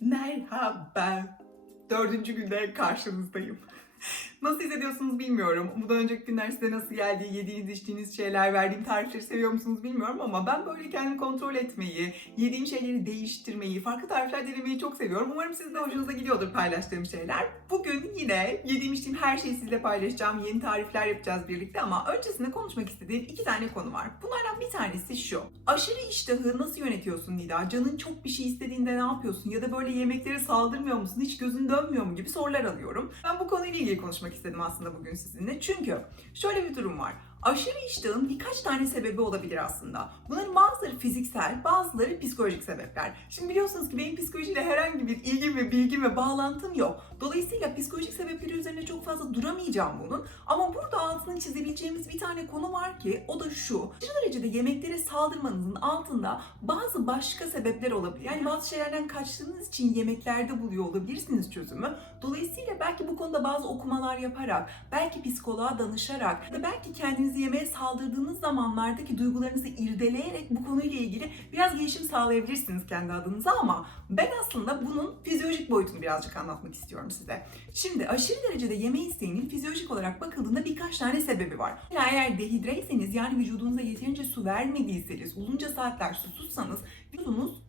Merhaba. Dördüncü günde karşınızdayım. Nasıl hissediyorsunuz bilmiyorum. Bundan önceki günler size nasıl geldi, yediğiniz içtiğiniz şeyler, verdiğim tarifleri seviyor musunuz bilmiyorum ama ben böyle kendimi kontrol etmeyi, yediğim şeyleri değiştirmeyi, farklı tarifler denemeyi çok seviyorum. Umarım sizin de hoşunuza gidiyordur paylaştığım şeyler. Bugün yine yediğim içtiğim her şeyi sizle paylaşacağım. Yeni tarifler yapacağız birlikte ama öncesinde konuşmak istediğim iki tane konu var. Bunlardan bir tanesi şu. Aşırı iştahı nasıl yönetiyorsun Nida? Canın çok bir şey istediğinde ne yapıyorsun? Ya da böyle yemeklere saldırmıyor musun? Hiç gözün dönmüyor mu gibi sorular alıyorum. Ben bu konuyla ilgili konuşmak istedim aslında bugün sizinle. Çünkü şöyle bir durum var. Aşırı iştahın birkaç tane sebebi olabilir aslında. Bunların bazıları fiziksel, bazıları psikolojik sebepler. Şimdi biliyorsunuz ki benim psikolojiyle herhangi bir ilgim ve bilgim ve bağlantım yok. Dolayısıyla psikolojik sebepleri üzerine çok fazla duramayacağım bunun. Ama burada altını çizebileceğimiz bir tane konu var ki o da şu. Aşırı derecede yemeklere saldırmanızın altında bazı başka sebepler olabilir. Yani bazı şeylerden kaçtığınız için yemeklerde buluyor olabilirsiniz çözümü. Dolayısıyla belki bu konuda bazı okumalar yaparak, belki psikoloğa danışarak ya da belki kendinizi yemeğe saldırdığınız zamanlardaki duygularınızı irdeleyerek bu konuyla ilgili biraz gelişim sağlayabilirsiniz kendi adınıza ama ben aslında bunun fizyolojik boyutunu birazcık anlatmak istiyorum size. Şimdi aşırı derecede yeme isteğinin fizyolojik olarak bakıldığında birkaç tane sebebi var. Eğer dehidreyseniz yani vücudunuza yeterince su vermediyseniz, uzunca saatler susuzsanız vücudunuz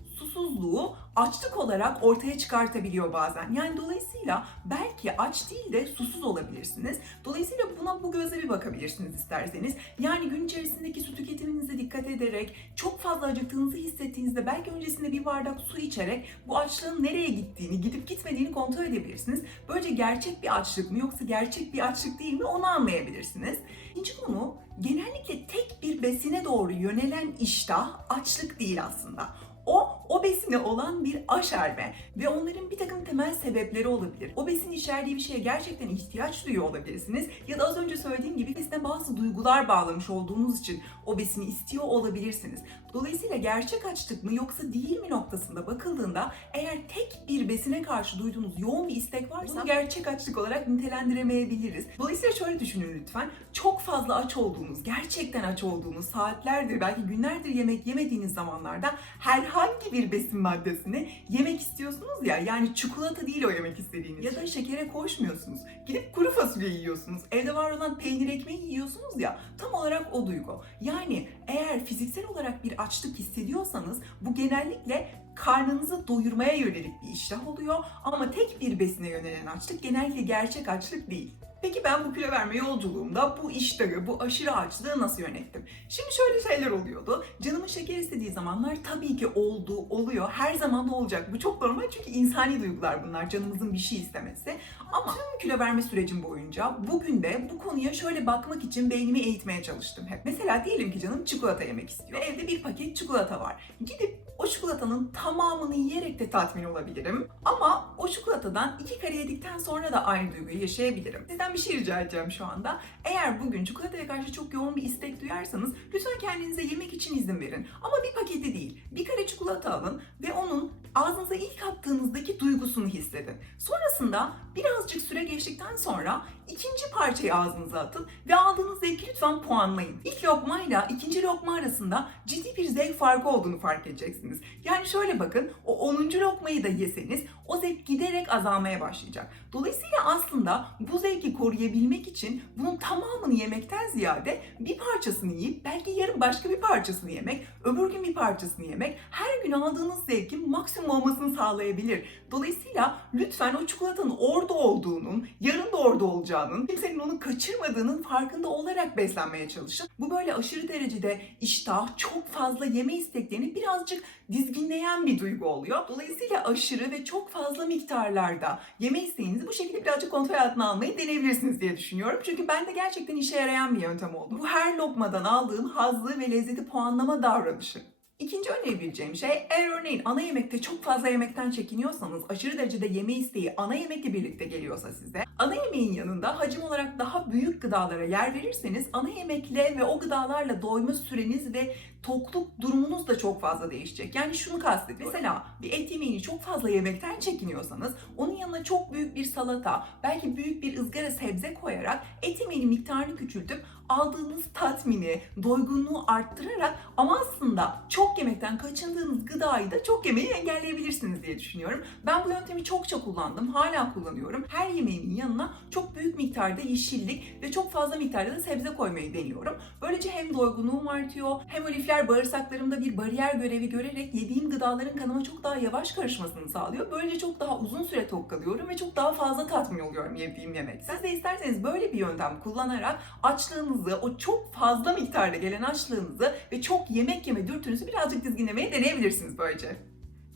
açlık olarak ortaya çıkartabiliyor bazen. Yani dolayısıyla belki aç değil de susuz olabilirsiniz. Dolayısıyla buna bu gözle bir bakabilirsiniz isterseniz. Yani gün içerisindeki su tüketiminize dikkat ederek, çok fazla acıktığınızı hissettiğinizde belki öncesinde bir bardak su içerek bu açlığın nereye gittiğini, gidip gitmediğini kontrol edebilirsiniz. Böylece gerçek bir açlık mı yoksa gerçek bir açlık değil mi onu anlayabilirsiniz. İkinci konu genellikle tek bir besine doğru yönelen iştah açlık değil aslında. O, o besine olan bir aşerme ve onların bir takım temel sebepleri olabilir. O besin içerdiği bir şeye gerçekten ihtiyaç duyuyor olabilirsiniz ya da az önce söylediğim gibi besine bazı duygular bağlamış olduğunuz için o besini istiyor olabilirsiniz. Dolayısıyla gerçek açlık mı yoksa değil mi noktasında bakıldığında eğer tek bir besine karşı duyduğunuz yoğun bir istek varsa bunu gerçek açlık olarak nitelendiremeyebiliriz. Dolayısıyla şöyle düşünün lütfen. Çok fazla aç olduğunuz, gerçekten aç olduğunuz saatlerdir belki günlerdir yemek yemediğiniz zamanlarda herhangi bir besin maddesini yemek istiyorsunuz ya yani çikolata değil o yemek istediğiniz ya da şekere koşmuyorsunuz. Gidip kuru fasulye yiyorsunuz. Evde var olan peynir ekmeği yiyorsunuz ya tam olarak o duygu. Yani eğer fiziksel olarak bir açlık hissediyorsanız bu genellikle karnınızı doyurmaya yönelik bir iştah oluyor ama tek bir besine yönelen açlık genellikle gerçek açlık değil. Peki ben bu kilo verme yolculuğumda bu iştahı, bu aşırı açlığı nasıl yönettim? Şimdi şöyle şeyler oluyordu. Canımın şeker istediği zamanlar tabii ki oldu, oluyor. Her zaman da olacak. Bu çok normal çünkü insani duygular bunlar. Canımızın bir şey istemesi. Ama tüm kilo verme sürecim boyunca bugün de bu konuya şöyle bakmak için beynimi eğitmeye çalıştım hep. Mesela diyelim ki canım çikolata yemek istiyor. Ve evde bir paket çikolata var. Gidip o çikolatanın tamamını yiyerek de tatmin olabilirim. Ama o çikolatadan iki kare yedikten sonra da aynı duyguyu yaşayabilirim. Sizden bir şey rica edeceğim şu anda. Eğer bugün çikolataya karşı çok yoğun bir istek duyarsanız lütfen kendinize yemek için izin verin. Ama bir paketi değil. Bir kare çikolata alın ve onun ağzınıza ilk attığınızdaki duygusunu hissedin. Sonrasında birazcık süre geçtikten sonra ikinci parçayı ağzınıza atın ve aldığınız zevki lütfen puanlayın. İlk lokmayla ikinci lokma arasında ciddi bir zevk farkı olduğunu fark edeceksiniz. Yani şöyle bakın, o 10. lokmayı da yeseniz o zevk giderek azalmaya başlayacak. Dolayısıyla aslında bu zevki koruyabilmek için bunun tamamını yemekten ziyade bir parçasını yiyip belki yarın başka bir parçasını yemek, öbür gün bir parçasını yemek her gün aldığınız zevkin maksimum olmasını sağlayabilir. Dolayısıyla lütfen o çikolatanın orada olduğunun, yarın da orada olacağının, kimsenin onu kaçırmadığının farkında olarak beslenmeye çalışın. Bu böyle aşırı derecede iştah, çok fazla yeme isteklerini birazcık dizginleyen bir duygu oluyor. Dolayısıyla aşırı ve çok fazla miktarlarda yeme isteğinizi bu şekilde birazcık kontrol altına almayı deneyebilirsiniz diye düşünüyorum. Çünkü bende gerçekten işe yarayan bir yöntem oldu. Bu her lokmadan aldığım hazzı ve lezzeti puanlama davranışı. İkinci önerebileceğim şey eğer örneğin ana yemekte çok fazla yemekten çekiniyorsanız aşırı derecede yeme isteği ana yemekle birlikte geliyorsa size ana yemeğin yanında hacim olarak daha büyük gıdalara yer verirseniz ana yemekle ve o gıdalarla doyma süreniz ve tokluk durumunuz da çok fazla değişecek. Yani şunu kastediyorum. Mesela bir et yemeğini çok fazla yemekten çekiniyorsanız onun yanına çok büyük bir salata, belki büyük bir ızgara sebze koyarak et yemeğinin miktarını küçültüp aldığınız tatmini, doygunluğu arttırarak ama aslında çok yemekten kaçındığınız gıdayı da çok yemeyi engelleyebilirsiniz diye düşünüyorum. Ben bu yöntemi çokça kullandım, hala kullanıyorum. Her yemeğimin yanına çok büyük miktarda yeşillik ve çok fazla miktarda da sebze koymayı deniyorum. Böylece hem doygunluğum artıyor, hem o lifler bağırsaklarımda bir bariyer görevi görerek yediğim gıdaların kanıma çok daha yavaş karışmasını sağlıyor. Böylece çok daha uzun süre tok kalıyorum ve çok daha fazla tatmin oluyorum yediğim yemek. Siz de isterseniz böyle bir yöntem kullanarak açlığınızı, o çok fazla miktarda gelen açlığınızı ve çok yemek yeme dürtünüzü birazcık dizginlemeye deneyebilirsiniz böylece.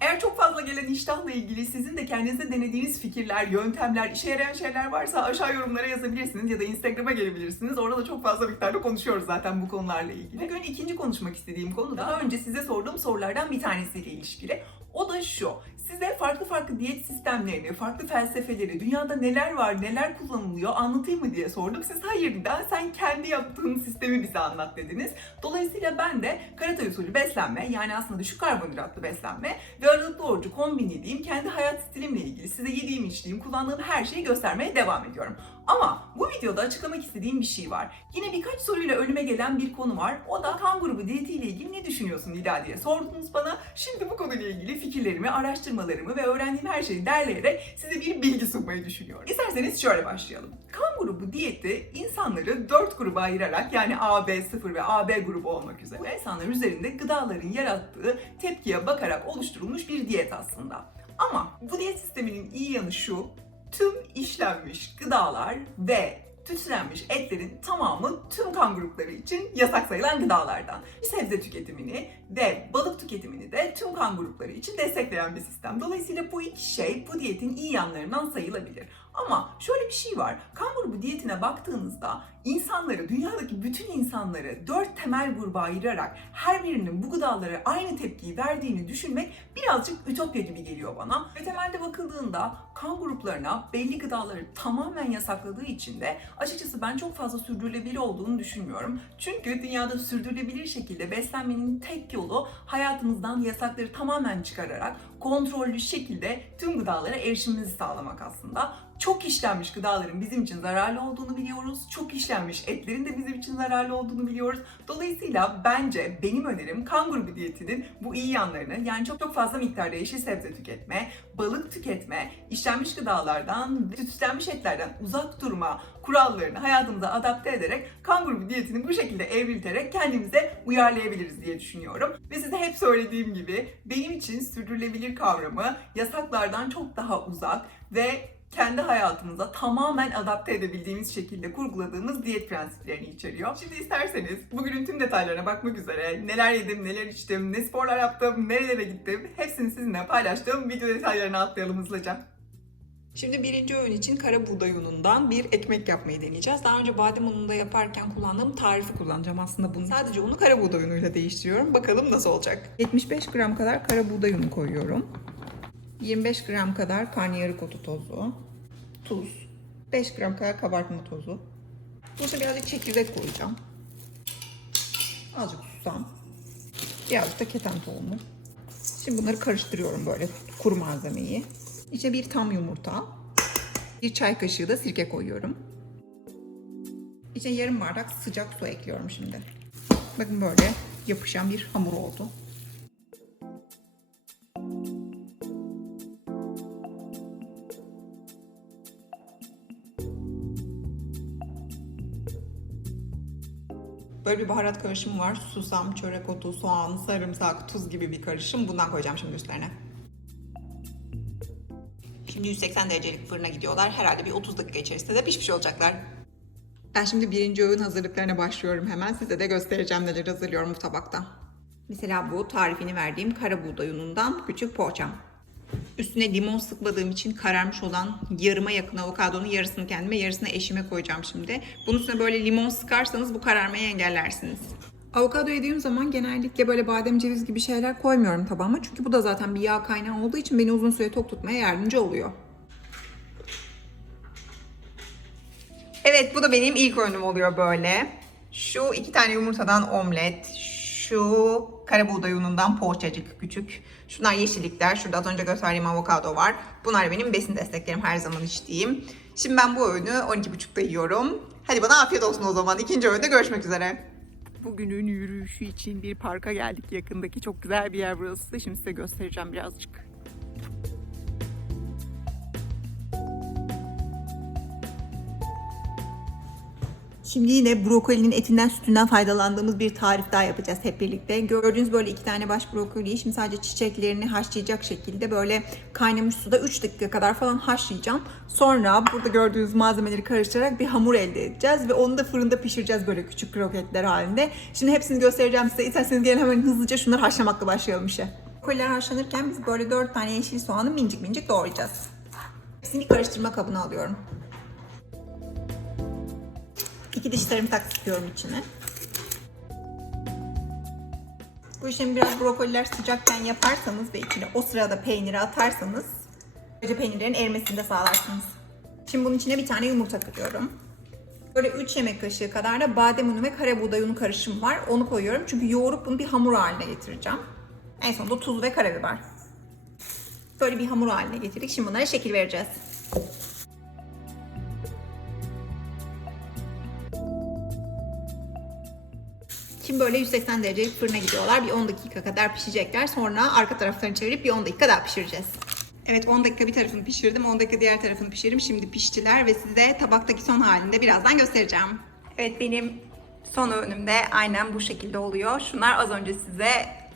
Eğer çok fazla gelen iştahla ilgili sizin de kendinizde denediğiniz fikirler, yöntemler, işe yarayan şeyler varsa aşağı yorumlara yazabilirsiniz ya da Instagram'a gelebilirsiniz. Orada da çok fazla miktarda konuşuyoruz zaten bu konularla ilgili. Bugün ikinci konuşmak istediğim konu daha önce size sorduğum sorulardan bir tanesiyle ilişkili. O da şu. Size farklı farklı diyet sistemlerini, farklı felsefeleri, dünyada neler var, neler kullanılıyor anlatayım mı diye sorduk. Siz hayır daha sen kendi yaptığın sistemi bize anlat dediniz. Dolayısıyla ben de Karatay usulü beslenme yani aslında düşük karbonhidratlı beslenme ve aralıklı orucu kombinlediğim kendi hayat stilimle ilgili size yediğim, içtiğim, kullandığım her şeyi göstermeye devam ediyorum. Ama bu videoda açıklamak istediğim bir şey var. Yine birkaç soruyla önüme gelen bir konu var. O da kan grubu diyetiyle ilgili ne düşünüyorsun Nida diye sordunuz bana. Şimdi bu konuyla ilgili fikirlerimi, araştırmalarımı ve öğrendiğim her şeyi derleyerek size bir bilgi sunmayı düşünüyorum. İsterseniz şöyle başlayalım. Kan grubu diyeti insanları 4 gruba ayırarak yani A, B, 0 ve AB grubu olmak üzere bu insanlar üzerinde gıdaların yarattığı tepkiye bakarak oluşturulmuş bir diyet aslında. Ama bu diyet sisteminin iyi yanı şu, tüm işlenmiş gıdalar ve tütsülenmiş etlerin tamamı tüm kan grupları için yasak sayılan gıdalardan. Sebze tüketimini ve balık tüketimini de tüm kan grupları için destekleyen bir sistem. Dolayısıyla bu iki şey bu diyetin iyi yanlarından sayılabilir. Ama şöyle bir şey var. Kan grubu diyetine baktığınızda insanları, dünyadaki bütün insanları dört temel gruba ayırarak her birinin bu gıdalara aynı tepkiyi verdiğini düşünmek birazcık ütopya gibi geliyor bana. Ve temelde bakıldığında kan gruplarına belli gıdaları tamamen yasakladığı için de açıkçası ben çok fazla sürdürülebilir olduğunu düşünmüyorum. Çünkü dünyada sürdürülebilir şekilde beslenmenin tek yolu hayatımızdan yasakları tamamen çıkararak kontrollü şekilde tüm gıdalara erişimimizi sağlamak aslında. Çok işlenmiş gıdaların bizim için zararlı olduğunu biliyoruz. Çok işlenmiş etlerin de bizim için zararlı olduğunu biliyoruz. Dolayısıyla bence benim önerim kan grubu diyetinin bu iyi yanlarını yani çok çok fazla miktarda yeşil sebze tüketme, balık tüketme, işlenmiş gıdalardan, süslenmiş etlerden uzak durma kurallarını hayatımıza adapte ederek kan grubu diyetini bu şekilde evrilterek kendimize uyarlayabiliriz diye düşünüyorum. Ve size hep söylediğim gibi benim için sürdürülebilir kavramı yasaklardan çok daha uzak ve kendi hayatımıza tamamen adapte edebildiğimiz şekilde kurguladığımız diyet prensiplerini içeriyor. Şimdi isterseniz bugünün tüm detaylarına bakmak üzere neler yedim, neler içtim, ne sporlar yaptım, nerelere gittim hepsini sizinle paylaştığım video detaylarına atlayalım hızlıca. Şimdi birinci öğün için kara buğday unundan bir ekmek yapmayı deneyeceğiz. Daha önce badem ununda yaparken kullandığım tarifi kullanacağım aslında bunu. Sadece unu kara buğday unuyla değiştiriyorum. Bakalım nasıl olacak. 75 gram kadar kara buğday unu koyuyorum. 25 gram kadar karnıyarık otu tozu, tuz, 5 gram kadar kabartma tozu. Burada birazcık çekirdek koyacağım. Azıcık susam. Birazcık da keten tohumu. Şimdi bunları karıştırıyorum böyle kuru malzemeyi. İçine bir tam yumurta, bir çay kaşığı da sirke koyuyorum. İçine yarım bardak sıcak su ekliyorum şimdi. Bakın böyle yapışan bir hamur oldu. Böyle bir baharat karışımı var. Susam, çörek otu, soğan, sarımsak, tuz gibi bir karışım. Bundan koyacağım şimdi üstlerine. Şimdi 180 derecelik fırına gidiyorlar. Herhalde bir 30 dakika içerisinde de pişmiş olacaklar. Ben şimdi birinci öğün hazırlıklarına başlıyorum hemen. Size de göstereceğim neler hazırlıyorum bu tabakta. Mesela bu tarifini verdiğim kara buğday unundan küçük poğaçam. Üstüne limon sıkmadığım için kararmış olan yarıma yakın avokadonun yarısını kendime yarısını eşime koyacağım şimdi. Bunun üstüne böyle limon sıkarsanız bu kararmayı engellersiniz. Avokado yediğim zaman genellikle böyle badem ceviz gibi şeyler koymuyorum tabağıma. Çünkü bu da zaten bir yağ kaynağı olduğu için beni uzun süre tok tutmaya yardımcı oluyor. Evet bu da benim ilk öğünüm oluyor böyle. Şu iki tane yumurtadan omlet, şu kara buğday unundan poğaçacık küçük. Şunlar yeşillikler. Şurada az önce gösterdiğim avokado var. Bunlar benim besin desteklerim her zaman içtiğim. Şimdi ben bu öğünü 12.30'da yiyorum. Hadi bana afiyet olsun o zaman. İkinci öğünde görüşmek üzere. Bugünün yürüyüşü için bir parka geldik yakındaki. Çok güzel bir yer burası. Şimdi size göstereceğim birazcık. Şimdi yine brokolinin etinden sütünden faydalandığımız bir tarif daha yapacağız hep birlikte. Gördüğünüz böyle iki tane baş brokoliyi şimdi sadece çiçeklerini haşlayacak şekilde böyle kaynamış suda 3 dakika kadar falan haşlayacağım. Sonra burada gördüğünüz malzemeleri karıştırarak bir hamur elde edeceğiz ve onu da fırında pişireceğiz böyle küçük kroketler halinde. Şimdi hepsini göstereceğim size. İsterseniz gelin hemen hızlıca şunları haşlamakla başlayalım işe. Brokoliler haşlanırken biz böyle 4 tane yeşil soğanı mincik mincik doğrayacağız. Hepsini karıştırma kabına alıyorum. İki diş sarımsak sıkıyorum içine. Bu işlemi biraz brokoliler sıcakken yaparsanız ve içine o sırada peyniri atarsanız böylece peynirlerin erimesini de sağlarsınız. Şimdi bunun içine bir tane yumurta kırıyorum. Böyle 3 yemek kaşığı kadar da badem unu ve kara buğday unu karışımı var. Onu koyuyorum çünkü yoğurup bunu bir hamur haline getireceğim. En sonunda tuz ve karabiber. Böyle bir hamur haline getirdik. Şimdi bunlara şekil vereceğiz. Şimdi böyle 180 derecelik fırına gidiyorlar. Bir 10 dakika kadar pişecekler. Sonra arka taraflarını çevirip bir 10 dakika daha pişireceğiz. Evet 10 dakika bir tarafını pişirdim. 10 dakika diğer tarafını pişirdim. Şimdi piştiler ve size tabaktaki son halinde birazdan göstereceğim. Evet benim son öğünümde aynen bu şekilde oluyor. Şunlar az önce size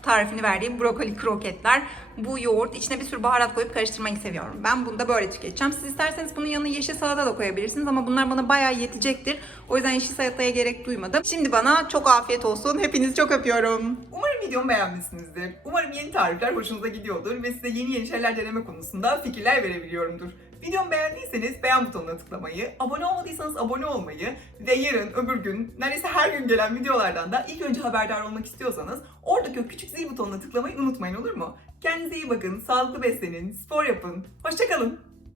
tarifini verdiğim brokoli kroketler. Bu yoğurt içine bir sürü baharat koyup karıştırmayı seviyorum. Ben bunu da böyle tüketeceğim. Siz isterseniz bunun yanına yeşil salata da koyabilirsiniz ama bunlar bana bayağı yetecektir. O yüzden yeşil salataya gerek duymadım. Şimdi bana çok afiyet olsun. Hepinizi çok öpüyorum. Umarım videomu beğenmişsinizdir. Umarım yeni tarifler hoşunuza gidiyordur ve size yeni yeni şeyler deneme konusunda fikirler verebiliyorumdur. Videomu beğendiyseniz beğen butonuna tıklamayı, abone olmadıysanız abone olmayı ve yarın öbür gün neredeyse her gün gelen videolardan da ilk önce haberdar olmak istiyorsanız oradaki o küçük zil butonuna tıklamayı unutmayın olur mu? Kendinize iyi bakın, sağlıklı beslenin, spor yapın. Hoşçakalın.